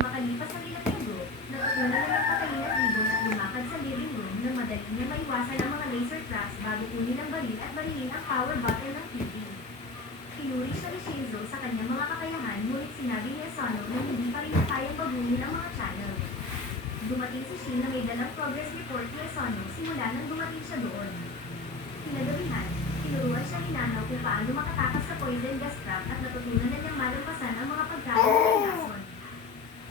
Makalipas ang ilang linggo, natutunan na ng Catalina at Ibon at lumakad sa living room na madali niya maiwasan ang mga laser traps bago kunin ang baril at barilin ang power button ng TV. Pinuri siya ni Shinzo sa kanyang mga kakayahan ngunit sinabi ni Asano na hindi pa rin niya kayang baguhin ang mga channel. Dumating si Shin na may dalang progress report ni Asano simula nang dumating siya doon. Kinagabihan, tinuruan siya ni Nanaw kung paano makatakas sa poison gas trap at natutunan na niyang malampasan ang mga pagkain sa lason.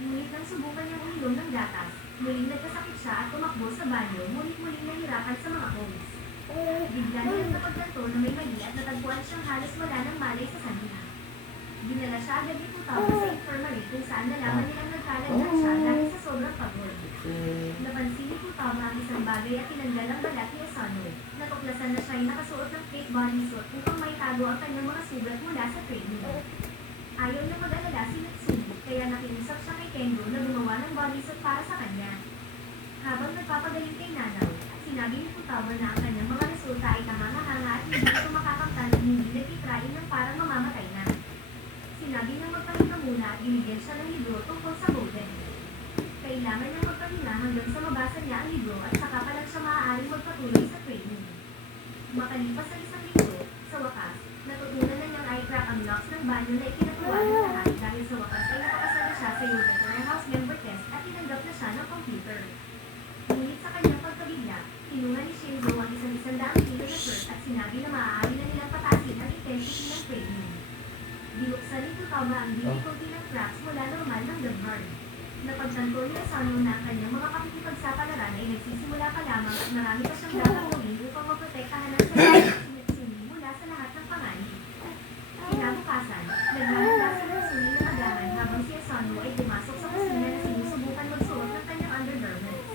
Ngunit nang subukan niyang uminom ng gatas, muling nagkasakit siya at tumakbo sa banyo ngunit muling nahirapan sa mga hose. Bigla niyang napagtanto na may mali at natagpuan siyang halos wala ng malay sa sanhi. Dinala siya agad ni Futaba sa infirmary kung saan nalaman nilang nagkalagyan siya dahil sa sobrang pagod. Napansin ni Futaba ang isang bagay at tinanggal ang balat ni Asano. Natuklasan na siya ay nakasuot ng fake bodysuit upang maitago ang kanyang mga sugat mula sa training. Ayaw niyang mag-alala si Natsuki kaya nakiusap siya kay Kengo na gumawa ng bodysuit para sa kanya. Habang nagpapagaling kay Nanaw, sinabi ni Futaba na ang kanyang mga resulta ay kamangahanga at hindi ito makakamtan at hindi nagtitrain ng parang mamamatay na. Sinabi niyang magpahinga muna at binigyan siya ng libro tungkol sa Golden. Kailangan niyang magpahinga hanggang sa mabasa niya ang libro at saka pa lang siya maaaring magpatuloy sa training. Makalipas ang isang linggo, sa wakas, natutunan na niyang i-crack ang locks ng banyo na ikinatuwa ng lahat dahil sa wakas ay nakapasa na siya sa Yoga Warehouse member test at tinanggap na siya ng computer. Ngunit sa kanyang pagkabigla, kinuha ni Shinzo ang 100 kilo na shirt at sinabi na maaari na nilang patasin ang intensity ng training. Binuksan ni Futaba ang difficulty ng cracks mula normal hanggang hard. Napagtanto ni Asano na ang kanyang mga pakikipagsapalaran ay nagsisimula pa lamang at marami pa siyang dapat gawin upang maprotektahan ang sarili ni Natsumi mula sa lahat ng panganib. Kinabukasan, naghahanda si Natsumi ng agahan habang si Asano ay pumasok sa kusina na sinusubukan magsuot ng kanyang undergarments.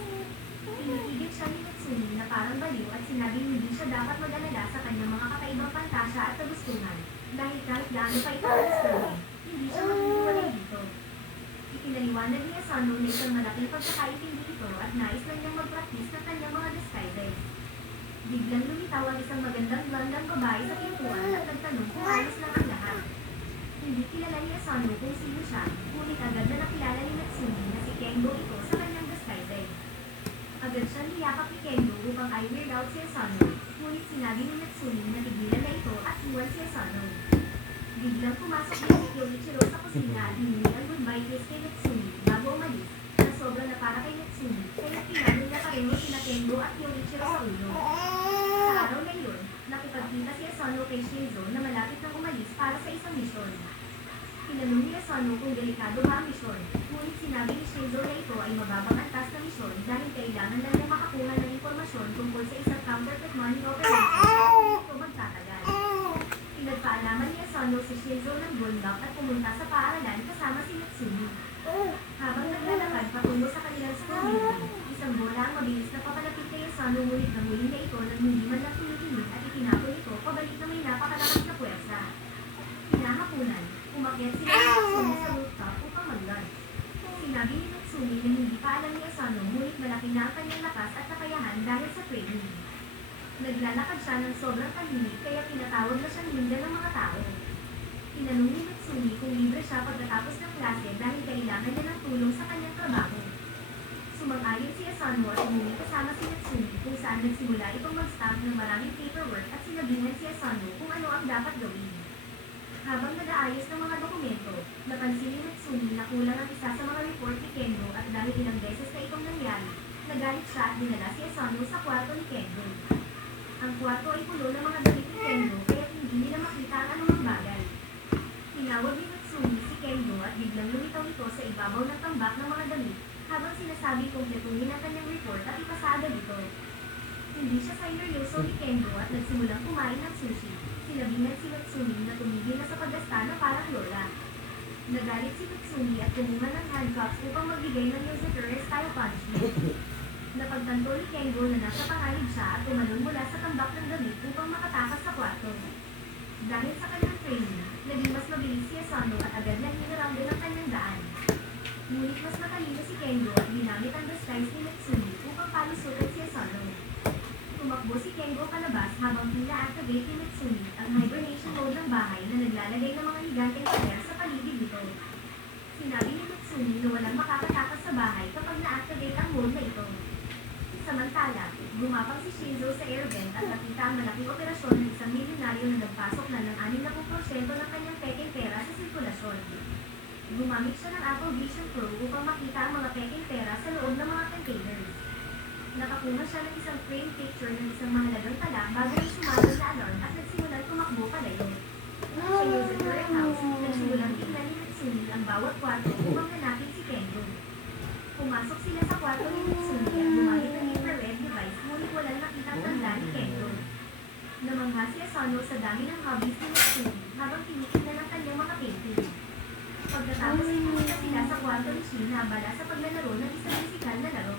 Pinitigil siya ni Natsumi na parang baliw at sinabing hindi siya dapat mag-alala sa kanyang mga kakaibang pantasya at kagustuhan dahil kahit gaano pa ito kagustuhin, hindi siya maghihiwalay dito. Ipinaliwanag ni Asano na isang malaking pagkakaintindi ito at nais na niyang mag-practice ng kanyang mga disguises. Biglang lumitaw ang isang magandang blondang babae sa pintuan at nagtanong kung ayos lang ang lahat. Hindi kilala ni Asano kung sino siya, ngunit agad na nakilala ni Natsumi na si Kengo ito sa kanyang disguises. Agad siyang niyakap ni Kengo upang i-weird out si Asano, ngunit sinabi ni Natsumi na tigilan na ito at iwan si Asano. Biglang pumasok din si Kyoichiro sa kusina at hiningi ang goodbye kiss kay Natsumi bago umalis, na sobra na para kay Natsumi, kaya pinalo niya pareho sina Kengo at Kyoichiro sa ulo. Sa araw na yun, nakipagkita si Asano kay Shinzo na malapit nang umalis para sa isang misyon. Tinanong ni Asano kung delikado ba ang misyon, ngunit sinabi ni Shinzo na ito ay mababang antas na misyon dahil kailangan lang niya makakuha ng impormasyon tungkol sa isang counterfeit money operation at ito magtatagal. Pinagpaalaman ni Asano si Shinzo ng bulldog at pumunta sa paaralan kasama si Natsumi. Habang naglalakad patungo sa kanilang school building, isang bola ang mabilis na papalapit kay Asano ngunit nahuli na ito ng hindi man lang tumitingin at itinapon ito pabalik na may napakalakas na puwersa. Kinahapunan, umakyat sila ni Natsumi sa rooftop upang mag-lunch. Sinabi ni Natsumi na hindi pa alam ni Asano ngunit malaki na ang kanyang lakas at kakayahan dahil sa training. Naglalakad siya ng sobrang tahimik kaya tinatawag na siyang linda ng mga tao. Tinanong ni Natsumi kung libre siya pagkatapos ng klase dahil kailangan niya ng tulong sa kanyang trabaho. Sumang-ayon si Asano at umuwi kasama si Natsumi kung saan nagsimula itong mag-stamp ng maraming paperwork at sinabihan si Asano kung ano ang dapat gawin. Habang nag-aayos ng mga dokumento, napansin ni Natsumi na kulang ang isa sa mga report ni Kengo at dahil ilang beses na itong nangyari, nagalit siya at dinala si Asano sa kwarto ni Kengo. Ang kwarto ay puno ng mga damit ni Kengo kaya hindi nila makita ang anumang bagay. Tinawag ni Natsumi si Kengo at biglang lumitaw ito sa ibabaw ng tambak ng mga damit habang sinasabi kumpletuhin ang kanyang report at ipasa agad ito. Hindi siya sineryoso ni Kengo at nagsimulang kumain ng sushi. Sinabihan si Natsumi na tumigil na sa paggasta na parang lola. Nagalit si Natsumi at kumuha ng handcuffs upang magbigay ng Yosutere style punishment. Napagtanto ni Kengo na nasa panganib siya at tumalon mula sa tambak ng damit upang makatakas sa kwarto. Dahil sa kanyang training, naging mas mabilis si Asano at agad na hinaround din ang kanyang daan. Ngunit mas matalino si Kengo at ginamit ang disguise ni Natsumi upang palusutin si Asano. Tumakbo si Kengo palabas habang pina-activate ni Natsumi ang hibernation mode ng bahay na naglalagay ng mga higanteng pader sa paligid nito. Sinabi ni Natsumi Natsumi na walang makakatakas sa bahay kapag na-activate ang mode na ito. Samantala, gumapang si Shinzo sa air vent at nakita ang malaking operasyon ng isang milyonaryo na nagpasok na ng 60% ng kanyang peking pera sa sirkulasyon. Gumamit siya ng Apple Vision Pro upang makita ang mga peking pera sa loob ng mga containers. Nakakuha siya ng isang frame picture ng isang mahalagang tala bago ng sumagal na alarm at nagsimulang tumakbo palayo. Sa user current house, nagsimulang tingnan ni Natsumi ang bawat kwarto upang hanapin si Kengo. Pumasok sila sa kwarto ni Natsumi at gumamit ng infrared device ngunit walang nakitang tanda ni Kengo. Namangha si Asano sa dami ng hobbies ni Natsumi habang tinitignan ang kanyang mga painting. Pagkatapos ay pumunta sila sa kwarto ni Shin na abala sa paglalaro ng isang musikal na laro.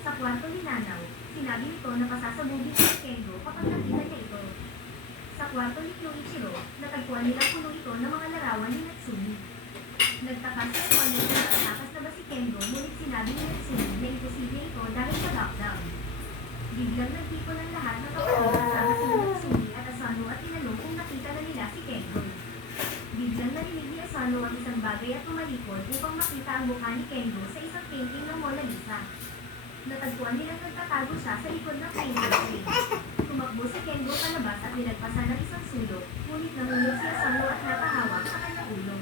Sa kwarto ni Nanaw, sinabi nito na pasasabugin si Kengo kapag nakita niya ito. Sa kwarto ni Kyoichiro, natagpuan nilang puno ito ng mga larawan ni Natsumi. Nagtaka si Asano kung nakatakas na ba si Kengo ngunit sinabi ni Natsumi na imposible ito dahil sa lockdown. Biglang nagtipon ng lahat ng kapatid kasama si Natsumi at Asano at tinanong kung nakita na nila si Kengo. Biglang narinig ni Asano ang isang bagay at tumalikod upang makita ang mukha ni Kengo sa isang painting ng Mona Lisa. Natagpuan nilang nagtatago siya sa likod ng painting frame. Tumakbo si Kengo palabas at nilagpasan ng isang sulok, ngunit nahulog si Asano at napahawak sa kanyang ulo.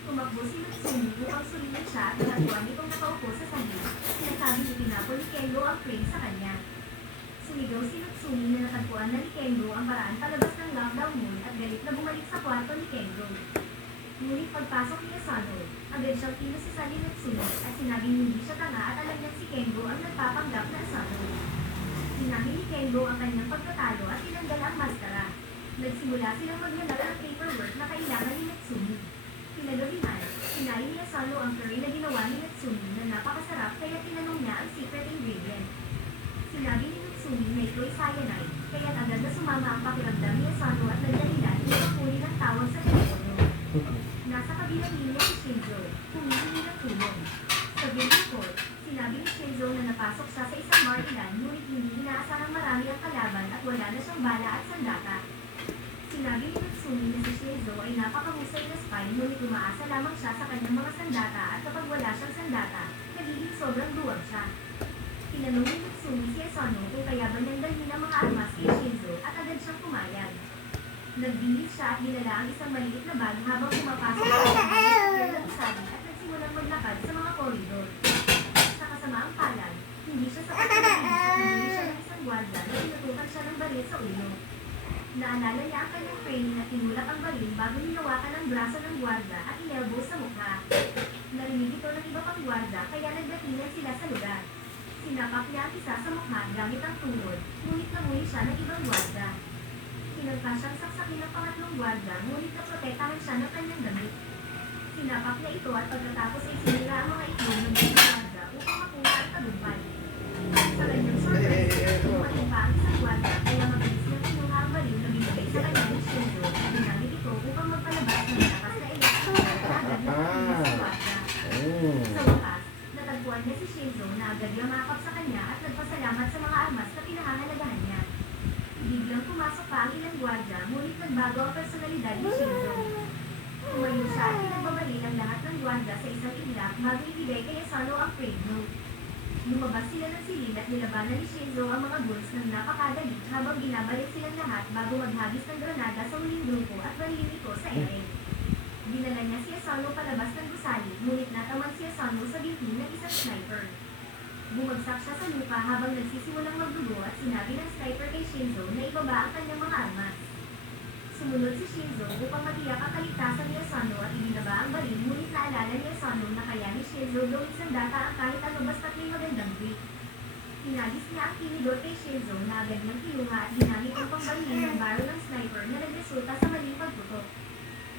Tumakbo si Natsumi upang sulingin siya at natagpuan itong nakaupo sa sahig. Sinasabi ni pinapon ni Kengo ang frame sa kanya. Sumigaw si Natsumi na natagpuan na ni Kengo ang paraan palabas ng lockdown mode at galit na bumalik sa kwarto ni Kengo. Ngunit pagpasok ni Asano, agad siyang pinusisa ni Natsumi at sinabing hindi siya tanga at alam niyang si Kengo ang nagpapanggap na Asano. Sinabi ni Kengo ang kanyang pagkatalo at tinanggal ang maskara. Nagsimula silang maghanap ng paperwork na kailangan ni Natsumi. Pinagabihan, sinabi ni Asano ang curry na ginawa ni Natsumi na napakasarap kaya tinanong niya ang secret ingredient. Sinabi ni Natsumi na ito'y cyanide, kaya agad na sumama ang pakiramdam ni Asano at nagdahilan upang kunin ang tawag sa telepono. Nasa kabilang linya si Shinzo, humihingi ng tulong. Sa video call, sinabi ni Shinzo na napasok siya sa isang martilan ngunit hindi inaasahang marami ang kalaban at wala na siyang bala at sandata. Sinabi ni Natsumi na si Shinzo ay napakahusay na spy ngunit umaasa lamang siya sa kanyang mga sandata at kapag wala siyang sandata, nagiging sobrang duwag siya. Tinanong ni Natsumi si Asano kung kaya ba niyang dalhin ang mga armas kay Shinzo at agad siyang pumayag. Nagbilis siya at dinala ang isang maliit na bag habang pumapasok sa kanyang ng usagi at nagsimulang maglakad sa mga koridor. Sa kasamaang palad, hindi siya sapat na mabilis at nabili siya ng isang gwardiya na tinutukan siya ng baril sa ulo. Naalala niya ang kanyang training na tinulak ang baril bago hinawakan ang braso ng gwardiya at inelbow sa mukha. Narinig ito ng iba pang gwardiya kaya nagdatingan sila sa lugar. Sinapak niya ang isa sa mukha gamit ang tuhod, ngunit namuli siya ng ibang gwardiya. Tinangka siyang saksakin ng pangatlong gwardiya ngunit naprotektahan siya ng kanyang damit. Sinapak niya ito at pagkatapos ay sinira ang mga itlog ng mga gwardiya upang makuha ang tagumpay. Sa kanyang surprise, dumating pa ang isang gwardiya kaya mabilis niyang kinuha ang baril na binigay sa kanya ni Shinzo at ginamit ito upang magpalabas ng malakas na electric at agad na kinuha sa gwardiya. Sa wakas, natagpuan niya si Shinzo na agad yamakap sa kanya at nagpasalamat sa mga armas na pinahangalagahan niya. Biglang pumasok pa ang ilang gwardiya ngunit nagbago ang personalidad ni Shinzo. Tumayo siya at pinagbabaril ang lahat ng gwardiya sa isang iglap bago ibigay kay Asano ang frame note. Lumabas sila ng silid at nilabanan ni Shinzo ang mga guns ng napakadali habang binabalik silang lahat bago maghagis ng granada sa huling grupo at barilin ito sa ere. Dinala niya si Asano palabas ng gusali ngunit nataman si Asano sa binti ng isang sniper. Bumagsak siya sa lupa habang nagsisimulang magdugo at sinabi ng sniper kay Shinzo na ibaba ang kanyang mga armas. Sumunod si Shinzo upang matiyak ang kaligtasan ni Asano at ibinaba ang baril ngunit naalala ni Asano na kaya ni Shinzo gawing sandata ang kahit ano basta't may magandang grip. Tinagis niya ang tinidor kay Shinzo na agad niyang kinuha at ginamit ang pangbalhin ng barrel ng sniper na nagresulta sa maling pagputok.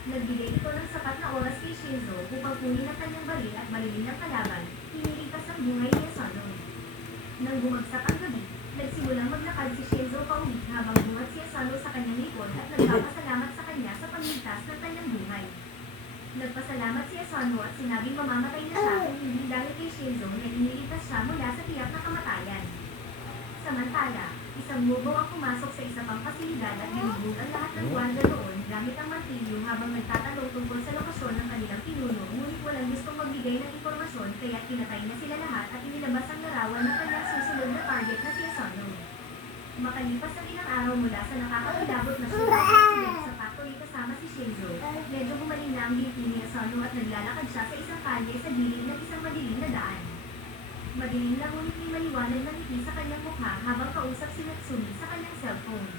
Nagbigay ito ng sapat na oras kay Shinzo upang kunin ang kanyang baril at barilin ng kalaban, hiniligtas ang buhay ni Asano. Nang bumagsak ang gabi, nagsimulang maglakad si Shinzo pauwi habang bungat si Asano sa kanyang likod at nagpapasalamat sa kanya sa pagligtas ng kanyang buhay. Nagpasalamat si Asano at sinabing mamamatay na siya kung hindi dahil kay Shinzo na iniligtas siya mula sa tiyak na kamatayan. Samantala, isang mubo ang pumasok sa isa pang pasilidad at binubog ang lahat ng gwardiya doon gamit ang martilyo habang nagtatanong tungkol sa lokasyon ng kanilang pinuno ngunit walang gustong magbigay ng impormasyon kaya pinatay na sila lahat at inilabas ang larawan ng kanyang susunod na target na si Asano. Makalipas ang ilang araw mula sa nakakakilabot na syudad sa factory kasama si Shinzo, medyo gumaling na ang BP ni Asano at naglalakad siya sa isang kalye sa gilid ng isang madilim na daan. Madilim lang ngunit may maliwanag na ngiti sa kanyang mukha habang kausap si Natsumi sa kanyang cellphone.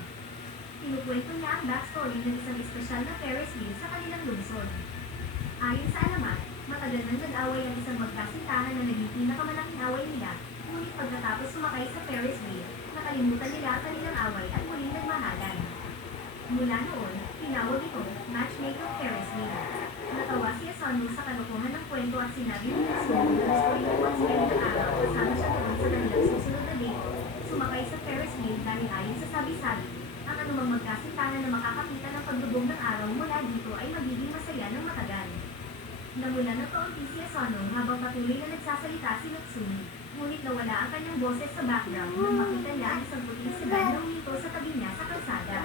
Kinukwento niya ang backstory ng isang espesyal na Ferris wheel sa kanilang lungsod. Ayon sa alamat, matagal nang nag-away ang isang magkasintahan na naging pinakamalaking away nila, ngunit pagkatapos sumakay sa Ferris wheel, nakalimutan nila ang kanilang away at muling nagmahalan. Mula noon, tinawag ito, Matchmaker Ferris wheel. Natawa si Asano sa kalokohan ng kwento at sinabi ni Natsumi na gusto rin once kayo ng araw kasama siya doon sa kanilang susunod na date, sumakay sa Ferris wheel dahil ayon sa sabi-sabi, ang anumang magkasintahan na makakakita ng paglubog ng araw mula dito ay magiging masaya ng matagal. Namula ng kaunti si Asano habang patuloy na nagsasalita si Natsumi, ngunit nawala ang kanyang boses sa background nang makita niya ang isang puting sedan na huminto sa tabi niya sa kalsada.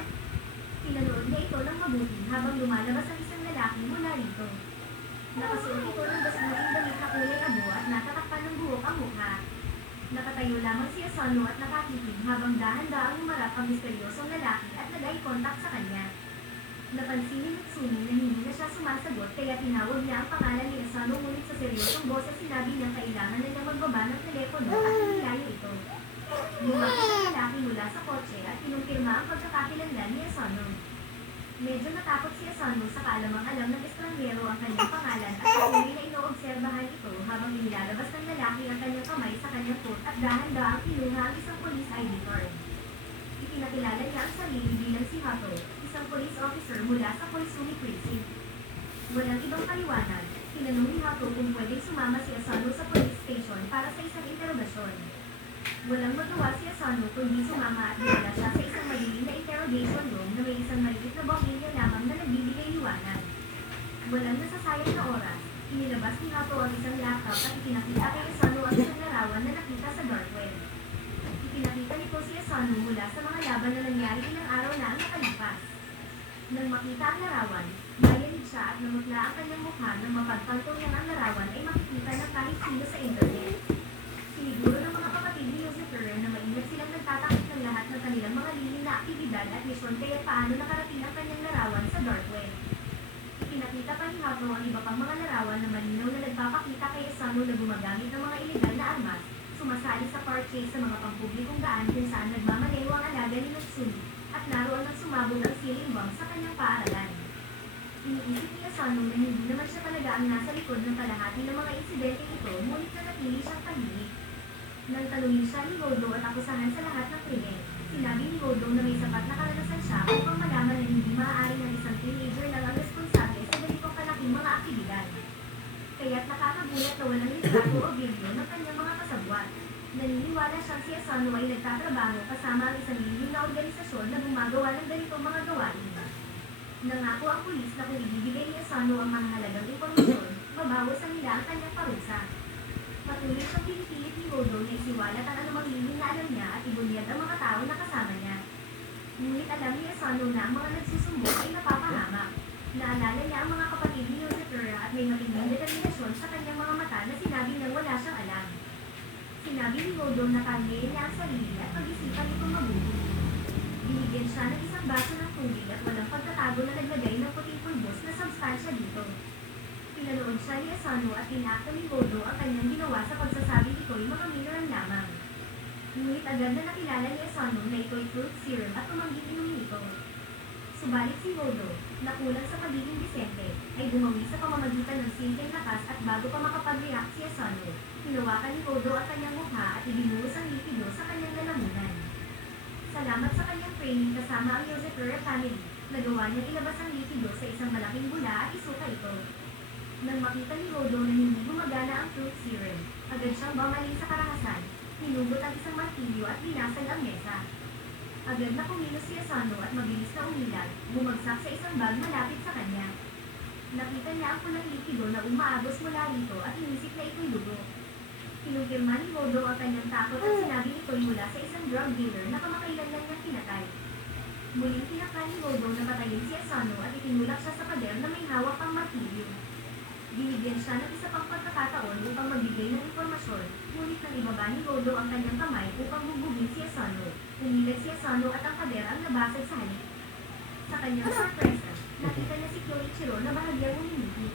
Pinanood niya ito ng mabuti habang lumalabas ang isang lalaki mula rito. Nakasuot ito ng basbuting damit na kulay abo at natatakpan ng buhok ang mukha. Nakatayo lamang si Asano at nakatitig habang dahan-daang humarap ang misteryosong lalaki at nag-eye contact sa kanya. Napansin ni Natsumi na hindi na siya sumasagot kaya tinawag niya ang pangalan ni Asano ngunit sa seryosong boses sinabi niya kailangan na niya magbaba ng telepono at hinilayo ito. Lumapit ang lalaki mula sa kotse at kinumpirma ang pagkakakilanlan ni Asano. Medyo natakot si Asano sa kaalamang-alam ng estranghero ang kanyang pangalan at patuloy na inoobserbahan ito habang inilalabas ng lalaki ang kanyang kamay sa kanyang coat at dahan-daang kinuha ang isang police ID card. Ipinakilala niya ang sarili bilang si Hato, isang police officer mula sa Koizumi Precinct. Walang ibang paliwanag, tinanong ni Hato kung pwedeng sumama si Asano sa police station para sa isang interogasyon. Walang magawa si Asano kundi sumama at dinala siya sa isang malilim na interrogation room na may isang maliit na bombilya lamang na nagbibigay liwanag. Walang nasasayang na oras, inilabas ni Hato ang isang laptop at ipinakita kay Asano ang isang larawan na nakita sa dark web. Ipinakita nito si Asano mula sa mga laban na nangyari ilang araw na ang nakalipas. Nang makita ang larawan, mayanig siya at namutla ang kanyang mukha nang mapagtanto niyang ang larawan ay makikita ng kahit sino sa internet. Siniguro ng mga kapatid ni Yosuter na maingat silang nagtatakip ng lahat ng kanilang mga lilim na aktibidad at misyon kaya paano nakarating ang kanyang larawan sa dark web. Ipinakita pa ni Hato ang iba pang mga larawan na malinaw na nagpapakita kay Asano na gumagamit ng mga ilegal na armas, sumasali sa car chase sa mga pampublikong daan kung saan nagmamaneho ang alaga ni Natsumi, at naroon ng sumabog ang ceiling bomb sa kanyang paaralan. Iniisip ni Asano na hindi naman siya talaga ang nasa likod ng kalahati ng mga insidente ito ngunit nanatili siyang tahimik. Nang tanungin siya ni Godo at akusahan sa lahat ng krimen, sinabi ni Godo na may sapat na karanasan siya upang malaman na hindi maaaring ang isang teenager lang ang responsable sa ganitong kalaking mga aktibidad. Kaya't nakakagulat na walang litrato o video ng kanyang mga kasabwat. Naniniwala siyang si Asano ay nagtatrabaho kasama ang isang lihim na organisasyon na gumagawa ng ganitong mga gawain. Nangako ang pulis na kung ibibigay ni Asano ang mga halagang impormasyon, mabawasan nila ang kanyang parusa. Patuloy siyang pinipilit ni Godo na isiwalat ang anumang lihim na alam niya at ibunyag ang mga tao na kasama niya. Ngunit alam ni Asano na ang mga nagsusumbong ay napapahamak. Naalala niya ang mga kapatid ni Yosuter at may matinding determinasyon sa kanyang mga mata na sinabi nang wala siyang alam. Sinabi ni Godo na kalmayin niya ang sarili at pag-isipan itong mabuti. Binigyan siya ng isang baso ng tubig at walang pagtatago na naglagay ng puting pulbos na substansya dito. Pinanood siya ni Asano at inakta ni Godo ang kanyang ginawa sa pagsasabi nito'y mga mineral lamang. Ngunit agad na nakilala ni Asano na ito'y fruit serum at tumangging inumin ito. Subalit si Godo, na kulang sa pagiging disente, ay gumawi sa pamamagitan ng simpleng lakas at bago pa makapag-react si Asano, hinawakan ni Godo ang kanyang mukha at ibinuhos ang likido sa kanyang lalamunan. Salamat sa kanyang training kasama ang Yosuter family, nagawa niyang ilabas ang likido sa isang malaking bula at isuka ito. Nang makita ni Godo na hindi gumagana ang fruit serum, agad siyang bumalik sa karahasan, hinugot ang isang martilyo at binasag ang mesa. Agad na kumilos si Asano at mabilis na umilag, bumagsak sa isang bag malapit sa kanya. Nakita niya ang pulang likido na umaagos mula rito at inisip na ito'y dugo. Kinumpirma ni Godo ang kanyang takot at sinabi nito'y mula sa isang drug dealer na kamakailan lang niyang kinatay. Muling tinakpan ni Godo na patayin si Asano at itinulak siya sa pader na may hawak ang martilyo. Binigyan siya ng isa pang pagkakataon upang magbigay ng impormasyon, ngunit nang ibaba ni Godo ang kanyang kamay upang bugbugin si Asano. Umilag si Asano at ang pader ang nabasag sa halik. Sa kanyang sorpresa, nakita niya si Kyoichiro na bahagyang umimiki.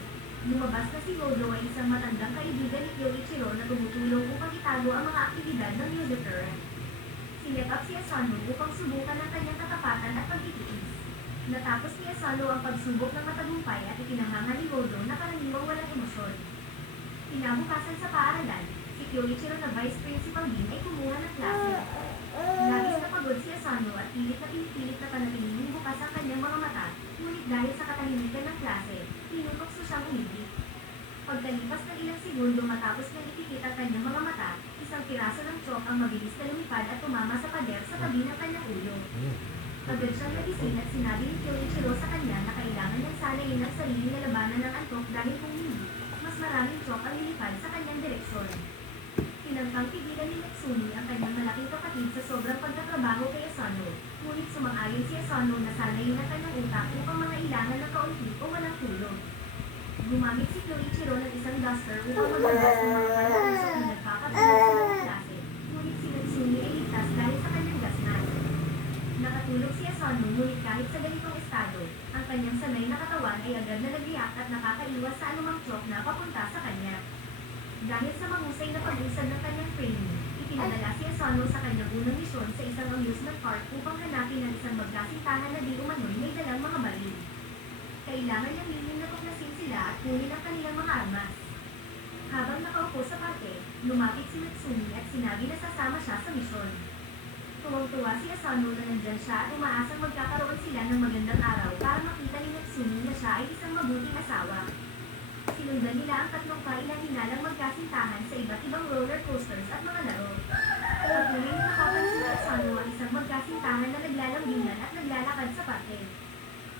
Lumabas na si Godo ay isang matandang kaibigan ni Kyoichiro na tumutulong upang itago ang mga aktibidad ng user. Sinet up si Asano upang subukan ang kanyang katapatan at pagtitiis. Natapos ni Asano ang pagsubok ng matagumpay at itinanganga ni Godo na karaniwang walang emosyon. Kinabukasan sa paaralan, si Kyoichiro na vice principal din ay kumuha ng klase. Labis na pagod si Asano at pilit na pinipilit na panatilihin bukas ang kanyang mga mata, ngunit dahil sa katahimikan ng klase, tinutokso siyang umibig. Pagkalipas ng ilang segundo matapos niyang ipikit ang kanyang mga mata, isang piraso ng chalk ang mabilis na lumipad at tumama sa pader sa tabi ng kanyang ulo. Agad siyang nagising at sinabi ni Kyoichiro sa kanya na kailangan niyang sanayin ang sarili na labanan ng antok dahil kung hindi, mas maraming chalk ang lilipad sa kanyang direksyon. Tinangkang pigilan ni Mitsumi ang kanyang malaking kapatid sa sobrang pagtatrabaho kay Asano, ngunit sumang-ayon si Asano na sanayin ang kanyang utak upang mangailangan ng kaunti o walang tulog. Gumamit si Kyoichiro ng isang duster upang maglabas ng mga palausok na nagpapagulo sa mga klase, ngunit si Mitsumi ay ligtas dahil sa kanyang gasnas. Nakatulog si Asano ngunit kahit sa ganitong estado, ang kanyang sanay na katawan ay agad na nag-react at nakakaiwas sa anumang chalk na papunta sa kanya. Dahil sa mahusay na pag-usad ng kanyang training, ipinadala si Asano sa kanyang unang misyon sa isang amusement park upang hanapin ang isang magkasintahan na di umano'y may dalang mga baril. Kailangan niyang lilin na tuklasin sila at kunin ang kanilang mga armas. Habang nakaupo sa parke, lumapit si Mitsumi at sinabi na sasama siya sa misyon. Tuwang-tuwa si Asano na nandyan siya at umaasang magkakaroon sila ng magandang araw para makita ni Mitsumi na siya ay isang mabuting asawa. Sinundan nila ang tatlong kailang-hinalang magkasintahan sa iba't ibang roller coasters at mga laro. Patuloy na nakapansin ni Asano ang isang magkasintahan na naglalambingan at naglalakad sa parke.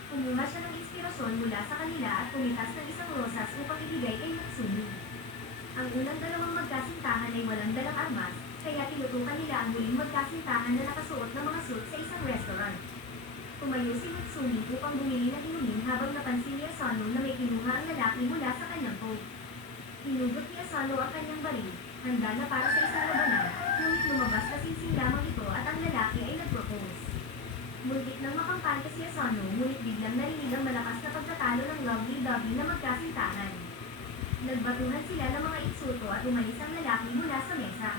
Kumuha siya ng inspirasyon mula sa kanila at pumitas ng isang rosas upang ibigay kay Mitsumi. Ang unang dalawang magkasintahan ay walang dalang armas, kaya tinutukan nila ang muling magkasintahan na nakasuot ng mga suit sa isang restaurant. Tumayo si Mitsumi upang bumili ng inumin habang napansin ni Asano na may kinuha ang lalaki mula sa kanyang coat. Hinugot ni Asano ang kanyang baril, handa na para sa isang labanan, ngunit lumabas na sinsing lamang ito at ang lalaki ay nag-propose. Muntik nang makampante si Asano ngunit biglang narinig ang malakas na pagtatalo ng lovely-dovey na magkasintahan. Nagbatuhan sila ng mga insulto at umalis ang lalaki mula sa mesa.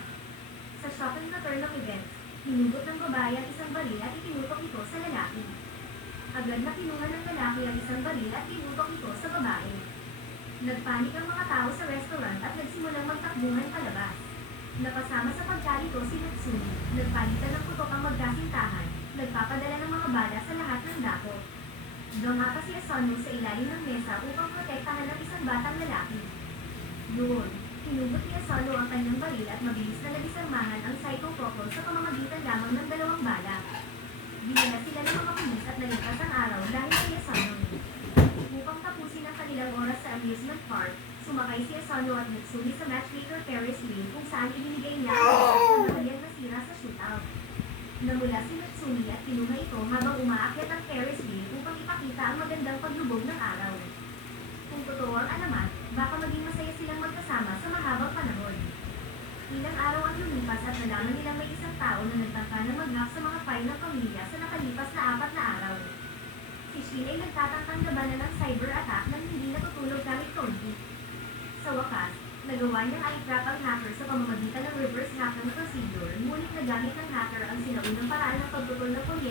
Sa shocking na turn of events, hinugot ng babae ang isang baril at itinutok ito sa lalaki. Agad na kinuha ng lalaki ang isang baril at tinutok ito sa babae. Nagpanik ang mga tao sa restaurant at nagsimulang magtakbuhan palabas. Napasama sa pagkalito si Mitsumi, nagpalitan ng putok ang magkasintahan, nagpapadala ng mga bala sa lahat ng dako. Dama pa si Asano sa ilalim ng mesa upang protektahan ng isang batang lalaki. Doon, hinugot ni Asano ang kanyang baril at mabilis na nabisarmahan ang Psycho Couple sa pamamagitan lamang ng dalawang bala. Dinala sila ng mga pulis at nalipas ang araw dahil kay Asano. Upang tapusin ang kanilang oras sa amusement park, sumakay si Asano at Mitsumi sa matchmaker Ferris wheel kung saan ibinigay niya ang isang na bahagyang nasira sa shootout. Namula si Mitsumi at kinuha ito habang umaakyat ang Ferris wheel upang ipakita ang magandang paglubog ng araw. Kung totoo ang alamat, baka maging masaya silang magkasama sa mahabang panahon. Ilang araw ang lumipas at nalaman nilang may isang tao na nagtangka na mag-hack sa mga file ng pamilya sa nakalipas na 4 na araw. Si Shin ay nagtatangkang labanan ng cyber attack nang hindi natutulog gamit konti. Sa wakas, nagawa niyang i-trap ang hacker sa pamamagitan ng reverse hack ng procedure, ngunit nagamit ng hacker ang sinaunang paraan ng pagtutol ng kuryente